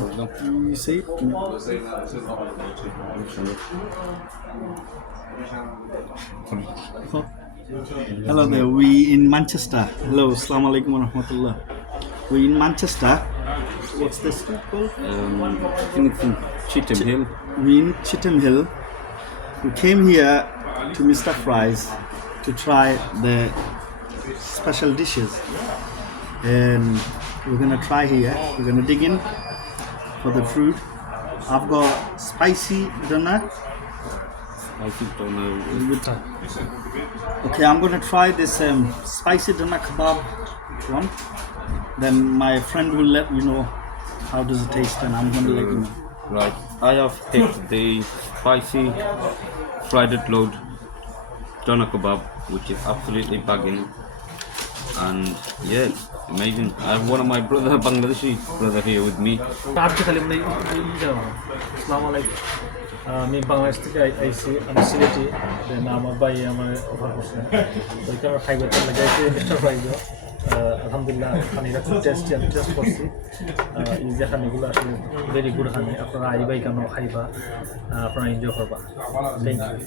You say it? Hello there, we in Manchester. Hello, Assalamu alaikum wa rahmatullah. We in Manchester. What's the street called? I think it's in Cheetham Hill. We in Cheetham Hill. We came here to Mr. Fry's to try the special dishes. And we're gonna try here. We're gonna dig in for the fruit. I've got spicy doner. I think doner. Okay, I'm gonna try this spicy doner kebab one. Then my friend will let you know how does it taste, and I'm gonna let you know. Right. I have picked the spicy fried it load doner kebab, which is absolutely bagging. And yeah, amazing. I have one of my Bangladeshi brother here with me. আসসালামু আলাইকুম আমি বাংলাদেশ থেকে আইসি আমি সিলেটি দেন আমার ভাই আমার offer করছেন ওই কারণে খাইবে তার লাগে মিস্টার ফ্রাইজ আলহামদুলিল্লাহ খানিটা খুব টেস্টি আমি টেস্ট করছি এই যে খানিগুলো আসলে ভেরি গুড খানি আপনারা আইবাই কেন খাইবা আপনারা এনজয় করবা থ্যাংক ইউ